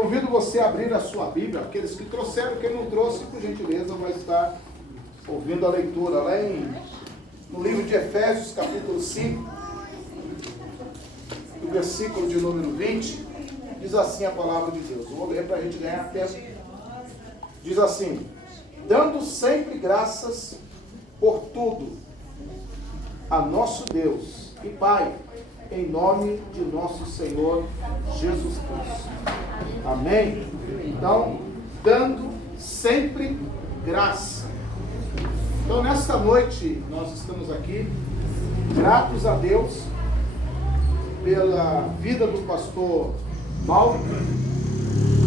Convido você a abrir a sua Bíblia, aqueles que trouxeram, quem não trouxe, por gentileza, vai estar ouvindo a leitura lá no livro de Efésios, capítulo 5, do versículo de número 20, diz assim a palavra de Deus. Eu vou ler para a gente ganhar tempo. Diz assim: dando sempre graças por tudo a nosso Deus e Pai, em nome de nosso Senhor Jesus Cristo. Amém? Então, dando sempre graça. Então, nesta noite, nós estamos aqui, gratos a Deus pela vida do pastor Mauro,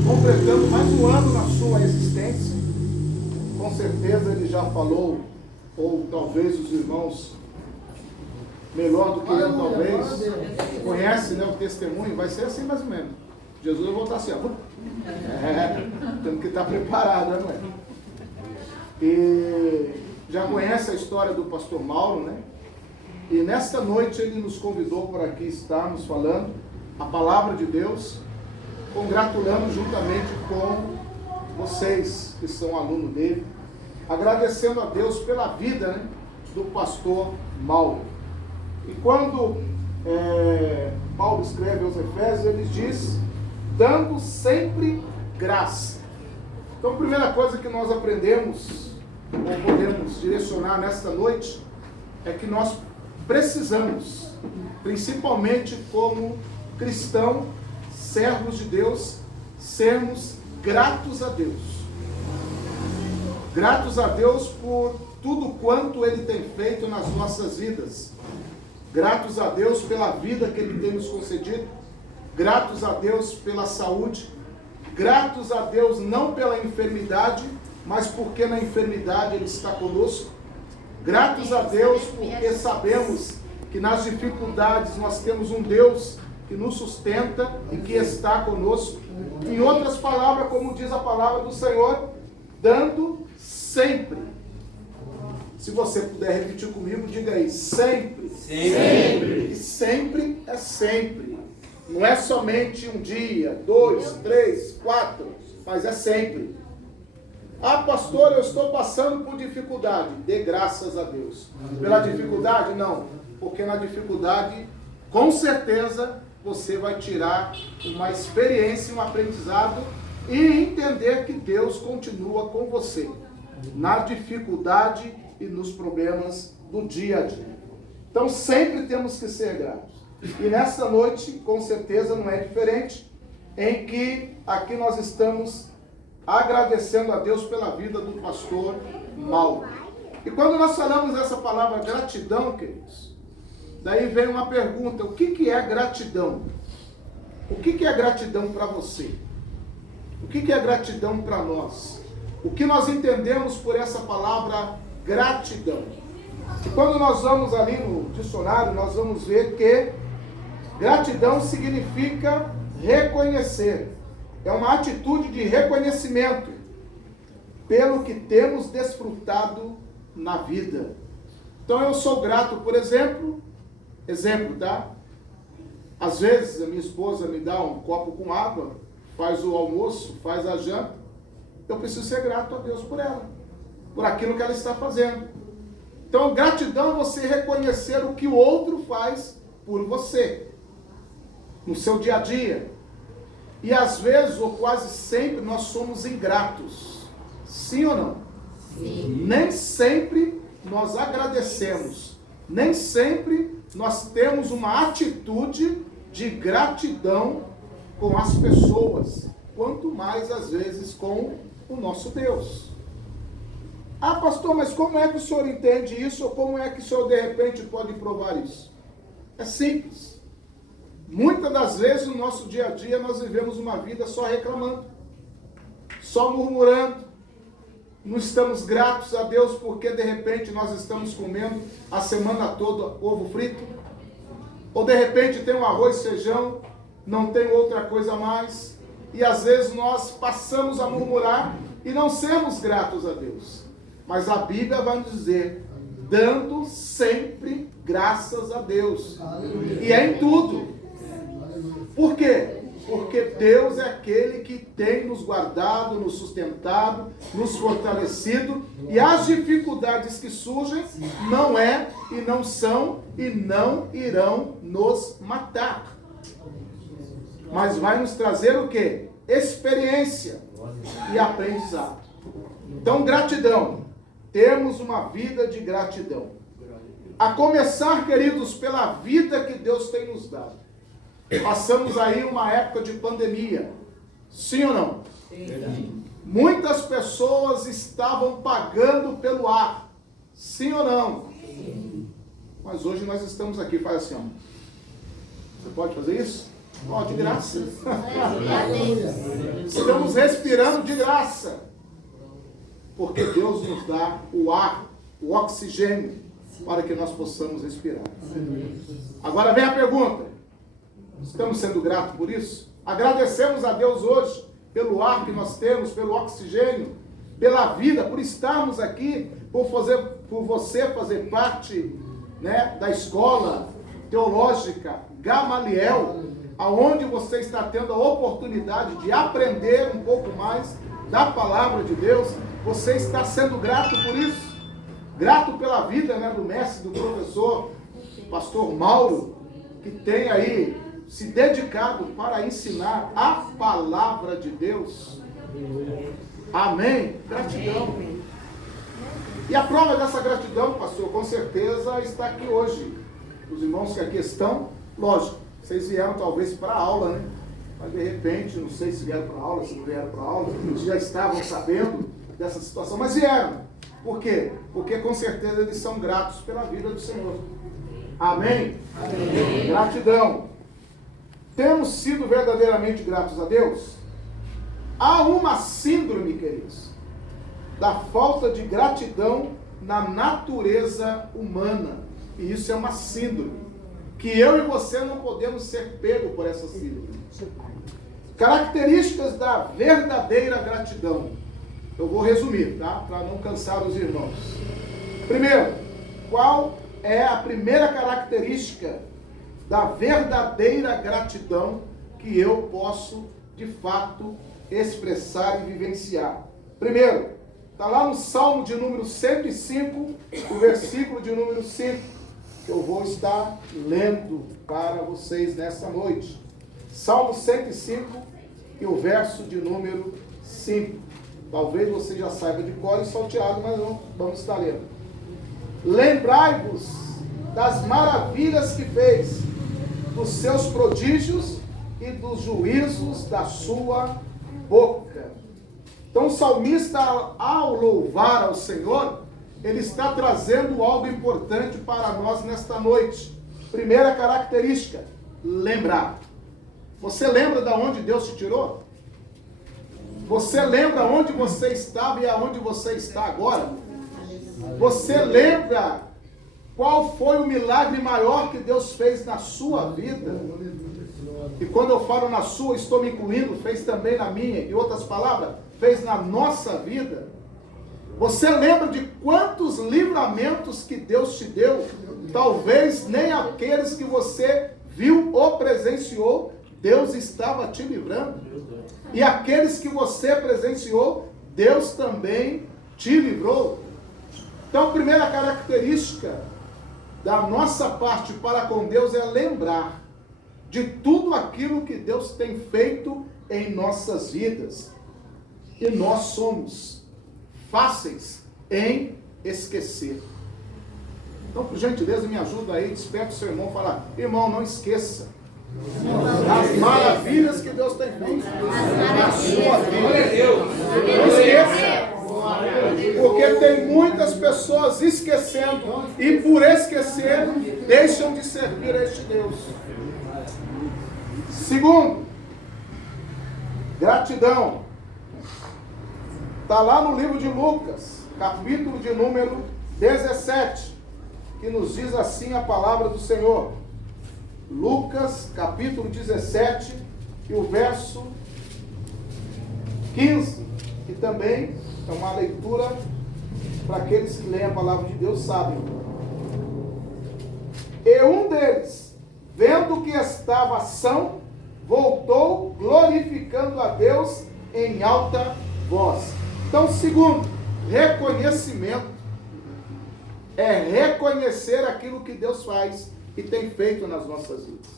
completando mais um ano na sua existência. Com certeza ele já falou, ou talvez os irmãos, melhor do que eu, talvez, conhece, né, o testemunho, vai ser assim mais ou menos. Jesus vai voltar assim, ó. Temos que estar preparado, né, mãe? E já conhece a história do pastor Mauro, né? E nesta noite ele nos convidou para aqui estarmos falando a palavra de Deus, congratulando juntamente com vocês que são alunos dele, agradecendo a Deus pela vida, né, do pastor Mauro. E quando Paulo escreve aos Efésios, ele diz, dando sempre graça. Então a primeira coisa que nós aprendemos, ou podemos direcionar nesta noite, é que nós precisamos, principalmente como cristão, servos de Deus, sermos gratos a Deus. Gratos a Deus por tudo quanto Ele tem feito nas nossas vidas. Gratos a Deus pela vida que Ele tem nos concedido. Gratos a Deus pela saúde. Gratos a Deus não pela enfermidade, mas porque na enfermidade Ele está conosco. Gratos a Deus porque sabemos que nas dificuldades nós temos um Deus que nos sustenta e que está conosco. Em outras palavras, como diz a palavra do Senhor, dando sempre. Se você puder repetir comigo, diga aí, sempre. Sempre. E sempre é sempre. Não é somente um dia, 2, 3, 4, mas é sempre. Ah, pastor, eu estou passando por dificuldade. Dê graças a Deus. Pela dificuldade? Não. Porque na dificuldade, com certeza, você vai tirar uma experiência, um aprendizado e entender que Deus continua com você na dificuldade e nos problemas do dia a dia. Então sempre temos que ser gratos. E nessa noite, com certeza, não é diferente, em que aqui nós estamos agradecendo a Deus pela vida do pastor Mauro. E quando nós falamos essa palavra gratidão, queridos, daí vem uma pergunta: o que é gratidão? O que é gratidão para você? O que é gratidão para nós? O que nós entendemos por essa palavra gratidão? E quando nós vamos ali no dicionário, nós vamos ver que gratidão significa reconhecer. É uma atitude de reconhecimento pelo que temos desfrutado na vida. Então eu sou grato, por exemplo, tá? Às vezes a minha esposa me dá um copo com água, faz o almoço, faz a janta. Eu preciso ser grato a Deus por ela, por aquilo que ela está fazendo. Então gratidão é você reconhecer o que o outro faz por você, no seu dia a dia. E às vezes, ou quase sempre, nós somos ingratos. Sim ou não? Sim. Nem sempre nós agradecemos. Nem sempre nós temos uma atitude de gratidão com as pessoas. Quanto mais, às vezes, com o nosso Deus. Ah, pastor, mas como é que o senhor entende isso? Ou como é que o senhor, de repente, pode provar isso? É simples. Muitas das vezes no nosso dia a dia nós vivemos uma vida só reclamando, só murmurando, não estamos gratos a Deus porque de repente nós estamos comendo a semana toda ovo frito, ou de repente tem um arroz e feijão, não tem outra coisa a mais, e às vezes nós passamos a murmurar e não sermos gratos a Deus. Mas a Bíblia vai nos dizer, dando sempre graças a Deus. E é em tudo. Por quê? Porque Deus é aquele que tem nos guardado, nos sustentado, nos fortalecido, e as dificuldades que surgem não é e não são e não irão nos matar. Mas vai nos trazer o quê? Experiência e aprendizado. Então, gratidão. Temos uma vida de gratidão. A começar, queridos, pela vida que Deus tem nos dado. Passamos aí uma época de pandemia. Sim ou não? Sim. Muitas pessoas estavam pagando pelo ar. Sim ou não? Sim. Mas hoje nós estamos aqui. Faz assim, ó. Você pode fazer isso? Ó, de graça. Estamos respirando de graça. Porque Deus nos dá o ar, o oxigênio, para que nós possamos respirar. Agora vem a pergunta. Estamos sendo gratos por isso? Agradecemos a Deus hoje pelo ar que nós temos, pelo oxigênio, pela vida, por estarmos aqui, por você fazer parte, né, da escola teológica Gamaliel, aonde você está tendo a oportunidade de aprender um pouco mais da palavra de Deus. Você está sendo grato por isso? Grato pela vida, né, do mestre, do professor, pastor Mauro, que tem aí se dedicado para ensinar a palavra de Deus. Amém? Gratidão. E a prova dessa gratidão, pastor, com certeza está aqui hoje. Os irmãos que aqui estão, lógico, vocês vieram talvez para a aula, né? Mas de repente, não sei se vieram para a aula, se não vieram para a aula, já estavam sabendo dessa situação, mas vieram. Por quê? Porque com certeza eles são gratos pela vida do Senhor. Amém? Amém. Gratidão. Temos sido verdadeiramente gratos a Deus? Há uma síndrome, queridos, da falta de gratidão na natureza humana. E isso é uma síndrome, que eu e você não podemos ser pegos por essa síndrome. Características da verdadeira gratidão. Eu vou resumir, tá? Para não cansar os irmãos. Primeiro, qual é a primeira característica da verdadeira gratidão que eu posso, de fato, expressar e vivenciar? Primeiro, está lá no Salmo de número 105, o versículo de número 5, que eu vou estar lendo para vocês nessa noite. Salmo 105 e o verso de número 5. Talvez você já saiba de cor e salteado, mas vamos estar lendo. Lembrai-vos das maravilhas que fez, dos seus prodígios e dos juízos da sua boca. Então o salmista, ao louvar ao Senhor, ele está trazendo algo importante para nós nesta noite. Primeira característica, lembrar. Você lembra de onde Deus te tirou? Você lembra onde você estava e aonde você está agora? Você lembra qual foi o milagre maior que Deus fez na sua vida? E quando eu falo na sua, estou me incluindo, fez também na minha. Em outras palavras, fez na nossa vida. Você lembra de quantos livramentos que Deus te deu? Talvez nem aqueles que você viu ou presenciou, Deus estava te livrando. E aqueles que você presenciou, Deus também te livrou. Então, a primeira característica da nossa parte para com Deus é lembrar de tudo aquilo que Deus tem feito em nossas vidas. E nós somos fáceis em esquecer. Então, por gentileza, me ajuda aí, desperta o seu irmão e fala: irmão, não esqueça as maravilhas que Deus tem feito na sua vida. Não esqueça. Porque tem muitas pessoas esquecendo e por esquecer deixam de servir a este Deus. Segundo, gratidão. Está lá no livro de Lucas, capítulo de número 17, que nos diz assim a palavra do Senhor. Lucas, capítulo 17, e o verso 15, que também é uma leitura para aqueles que leem a palavra de Deus, sabem. E um deles, vendo que estava são, voltou glorificando a Deus em alta voz. Então, segundo, reconhecimento é reconhecer aquilo que Deus faz e tem feito nas nossas vidas.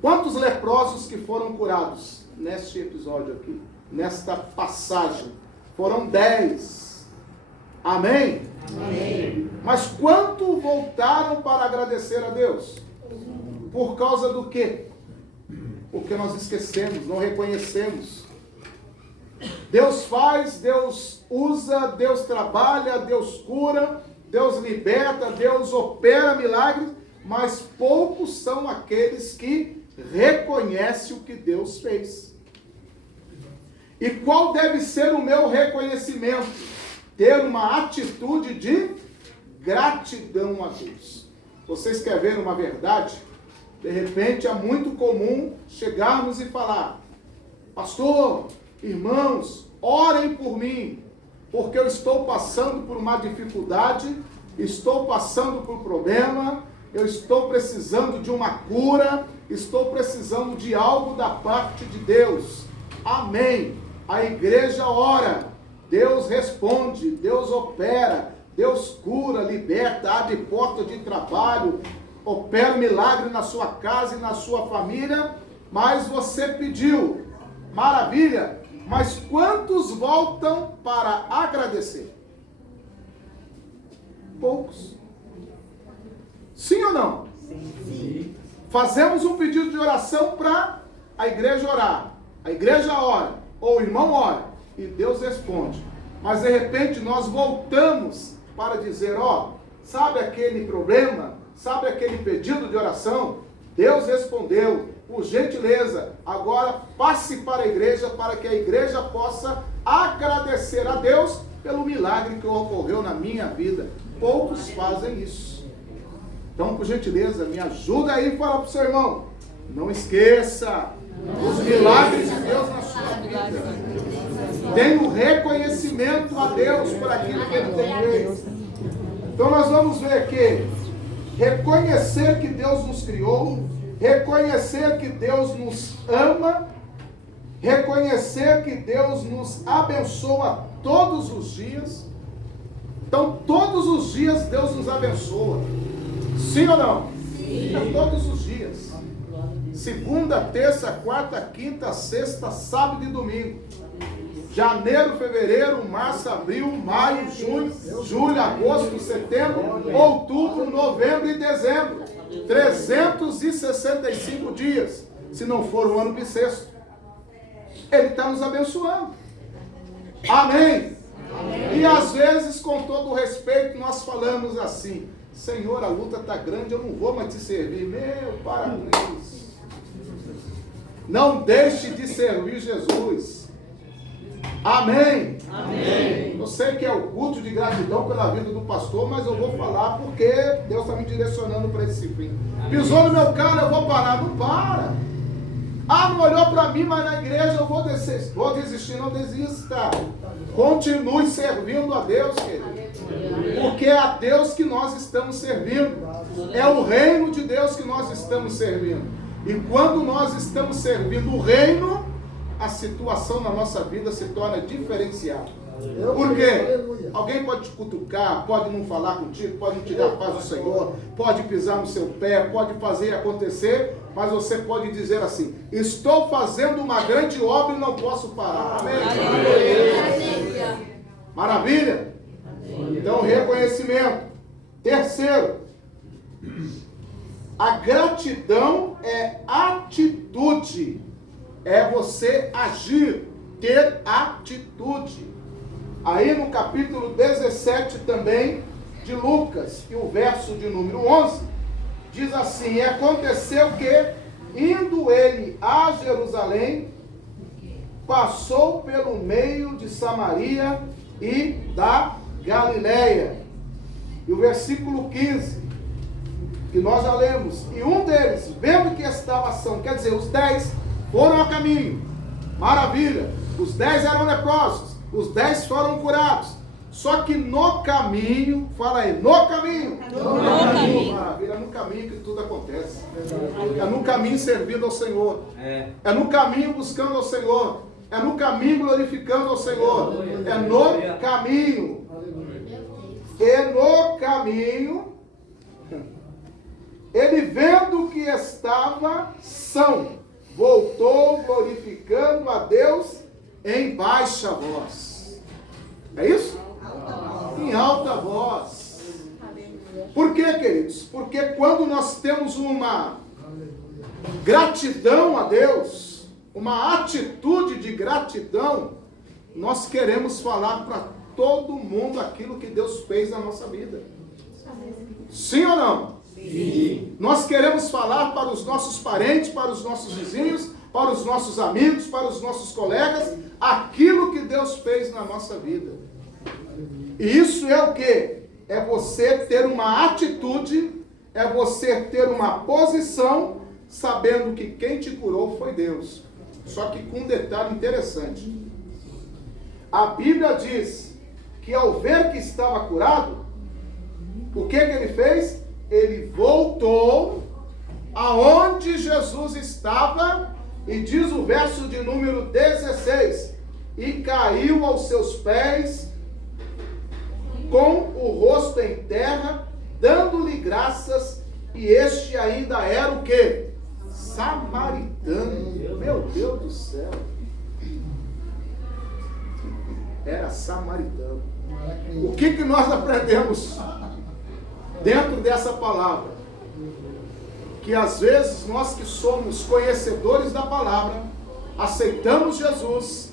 Quantos leprosos que foram curados neste episódio aqui, nesta passagem? Foram 10. Amém? Amém. Mas quanto voltaram para agradecer a Deus? Por causa do quê? Porque nós esquecemos, não reconhecemos. Deus faz, Deus usa, Deus trabalha, Deus cura, Deus liberta, Deus opera milagres, mas poucos são aqueles que reconhecem o que Deus fez. E qual deve ser o meu reconhecimento? Ter uma atitude de gratidão a Deus. Vocês querem ver uma verdade? De repente é muito comum chegarmos e falar: pastor, irmãos, orem por mim, porque eu estou passando por uma dificuldade, estou passando por um problema, eu estou precisando de uma cura, estou precisando de algo da parte de Deus. Amém. A igreja ora, Deus responde, Deus opera, Deus cura, liberta, abre porta de trabalho, opera milagre na sua casa e na sua família, mas você pediu, maravilha, mas quantos voltam para agradecer? Poucos. Sim ou não? Sim. Fazemos um pedido de oração para a igreja orar. A igreja ora, ou o irmão ora, e Deus responde. Mas de repente nós voltamos para dizer: ó, sabe aquele problema? Sabe aquele pedido de oração? Deus respondeu. Por gentileza, agora passe para a igreja, para que a igreja possa agradecer a Deus pelo milagre que ocorreu na minha vida. Poucos fazem isso. Então, por gentileza, me ajuda aí e fala para o seu irmão: não esqueça os milagres de Deus na sua vida. Tenha um reconhecimento a Deus por aquilo que Ele tem feito. Então, nós vamos ver aqui: reconhecer que Deus nos criou, reconhecer que Deus nos ama, reconhecer que Deus nos abençoa todos os dias. Então, todos os dias Deus nos abençoa. Sim ou não? Sim. Todos os dias. Segunda, terça, quarta, quinta, sexta, sábado e domingo. Janeiro, fevereiro, março, abril, maio, junho, julho, agosto, setembro, outubro, novembro e dezembro. 365 dias, se não for o ano bissexto. Ele está nos abençoando. Amém? Amém. E às vezes, com todo o respeito, nós falamos assim: Senhor, a luta está grande, eu não vou mais te servir. Meu, para com isso. Não deixe de servir Jesus. Amém? Amém. Eu sei que é o culto de gratidão pela vida do pastor, mas eu vou falar porque Deus está me direcionando para esse fim. Pisou no meu carro, eu vou parar. Não para. Ah, não olhou para mim, mas na igreja eu vou descer. Vou desistir, não desista. Continue servindo a Deus, querido. Porque é a Deus que nós estamos servindo. É o reino de Deus que nós estamos servindo. E quando nós estamos servindo o reino, a situação na nossa vida se torna diferenciada. Por quê? Alguém pode te cutucar, pode não falar contigo, pode não te dar a paz do Senhor, pode pisar no seu pé, pode fazer acontecer, mas você pode dizer assim: estou fazendo uma grande obra e não posso parar. Amém? Maravilha? Então, reconhecimento. Terceiro, a gratidão é atitude. É você agir, ter atitude. Aí no capítulo 17 também de Lucas, e o verso de número 11, diz assim: e aconteceu que, indo ele a Jerusalém, passou pelo meio de Samaria e da Galileia. E o versículo 15, que nós já lemos: e um deles, vendo que estava ação, quer dizer, os 10 foram a caminho, maravilha, os 10 eram leprosos, os 10 foram curados, Só que no caminho, fala aí, no caminho. No caminho. Maravilha, é no caminho que tudo acontece. É no caminho servindo ao Senhor. É no caminho buscando ao Senhor. É no caminho glorificando ao Senhor. É no caminho. E no caminho, ele vendo que estava são, voltou glorificando a Deus em baixa voz. É isso? Em alta voz. Por quê, queridos? Porque quando nós temos uma gratidão a Deus, uma atitude de gratidão, nós queremos falar para todo mundo aquilo que Deus fez na nossa vida. Sim ou não? Sim. Nós queremos falar para os nossos parentes, para os nossos vizinhos, para os nossos amigos, para os nossos colegas, aquilo que Deus fez na nossa vida. E isso é o quê? É você ter uma atitude, é você ter uma posição, sabendo que quem te curou foi Deus. Só que com um detalhe interessante. A Bíblia diz que ao ver que estava curado, o que ele fez? Ele voltou aonde Jesus estava, e diz o verso de número 16, e caiu aos seus pés, com o rosto em terra, dando-lhe graças, e este ainda era o quê? Samaritano. Meu Deus do céu. Era samaritano. O que nós aprendemos dentro dessa palavra? Que às vezes nós que somos conhecedores da palavra, aceitamos Jesus,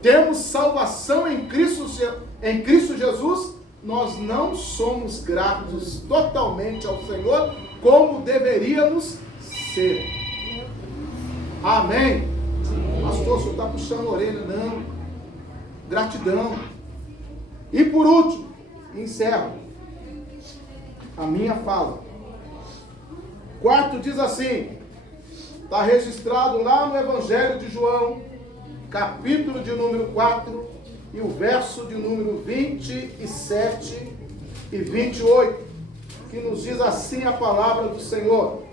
temos salvação em Cristo Jesus, nós não somos gratos totalmente ao Senhor como deveríamos ser. Amém? Pastor, o senhor está puxando a orelha. Não. Gratidão. E por último, encerro a minha fala. Quarto diz assim, está registrado lá no Evangelho de João, capítulo de número 4, e o verso de número 27 e 28, que nos diz assim a palavra do Senhor.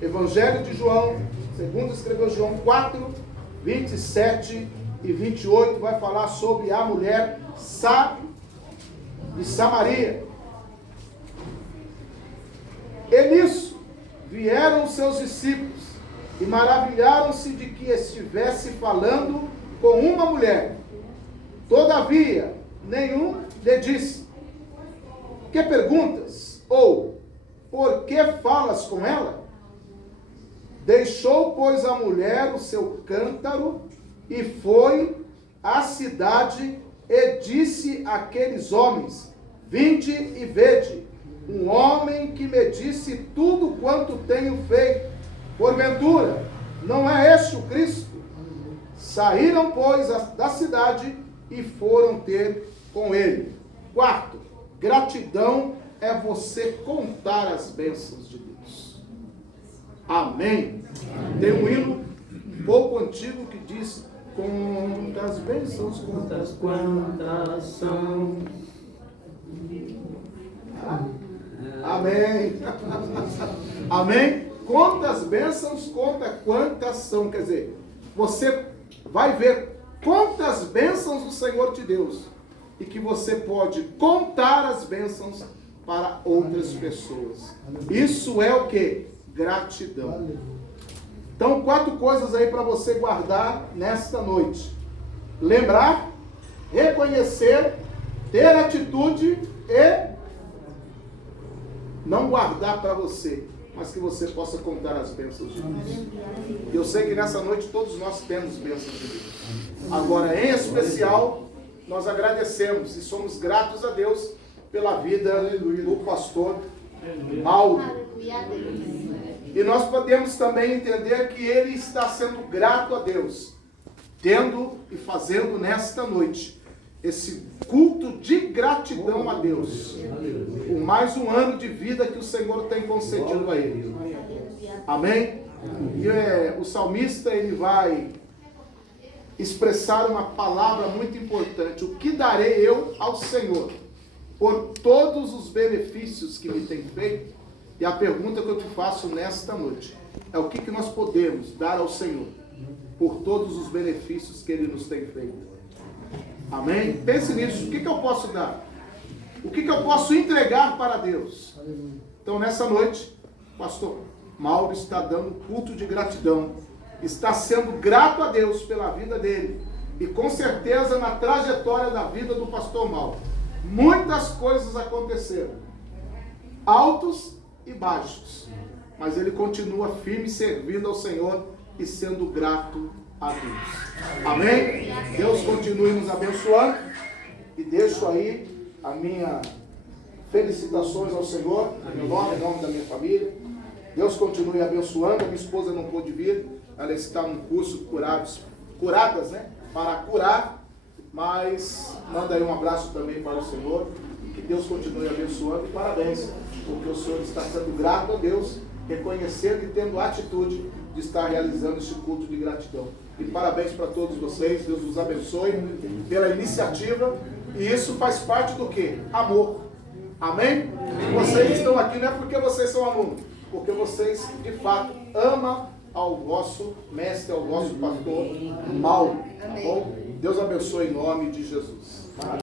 Evangelho de João, segundo escreveu João 4, 27 e 28, vai falar sobre a mulher de Samaria. E nisso vieram os seus discípulos e maravilharam-se de que estivesse falando com uma mulher. Todavia, nenhum lhe disse: que perguntas? Ou, por que falas com ela? Deixou, pois, a mulher o seu cântaro e foi à cidade e disse àqueles homens: vinde e vede, um homem que me disse tudo quanto tenho feito. Porventura, não é este o Cristo? Saíram, pois, da cidade e foram ter com ele. Quarto, gratidão é você contar as bênçãos de Deus. Amém? Tem um hino pouco antigo que diz: conta as bênçãos, quantas são. Amém. Amém? Conta as bênçãos, conta quantas são. Quer dizer, você vai ver quantas bênçãos o Senhor te deu e que você pode contar as bênçãos para outras pessoas. Isso é o que? Gratidão. Então, 4 coisas aí para você guardar nesta noite: lembrar, reconhecer, ter atitude e não guardar para você, mas que você possa contar as bênçãos de Deus. Eu sei que nessa noite todos nós temos bênçãos de Deus. Agora, em especial, nós agradecemos e somos gratos a Deus pela vida do pastor Mauro. E nós podemos também entender que ele está sendo grato a Deus, tendo e fazendo nesta noite esse culto de gratidão a Deus, por mais um ano de vida que o Senhor tem concedido a ele. Amém? E o salmista, ele vai expressar uma palavra muito importante. O que darei eu ao Senhor por todos os benefícios que me tem feito? E a pergunta que eu te faço nesta noite é: o que nós podemos dar ao Senhor por todos os benefícios que Ele nos tem feito? Amém? Pense nisso. O que eu posso dar? O que eu posso entregar para Deus? Então, nessa noite, o pastor Mauro está dando um culto de gratidão. Está sendo grato a Deus pela vida dele. E com certeza, na trajetória da vida do pastor Mauro, muitas coisas aconteceram. Altos e baixos. Mas ele continua firme, servindo ao Senhor e sendo grato a Deus. Amém? Deus continue nos abençoando. E deixo aí a minha felicitações ao Senhor, em meu nome, em nome da minha família. Deus continue abençoando. A minha esposa não pôde vir, ela está num curso curadas, né? Para curar. Mas manda aí um abraço também para o Senhor. Que Deus continue abençoando e parabéns, porque o Senhor está sendo grato a Deus, reconhecendo e tendo a atitude de estar realizando este culto de gratidão. E parabéns para todos vocês. Deus os abençoe pela iniciativa. E isso faz parte do quê? Amor. Amém? Vocês estão aqui não é porque vocês são alunos, porque vocês de fato amam ao vosso mestre, ao vosso pastor Mauro. Tá bom? Deus abençoe em nome de Jesus.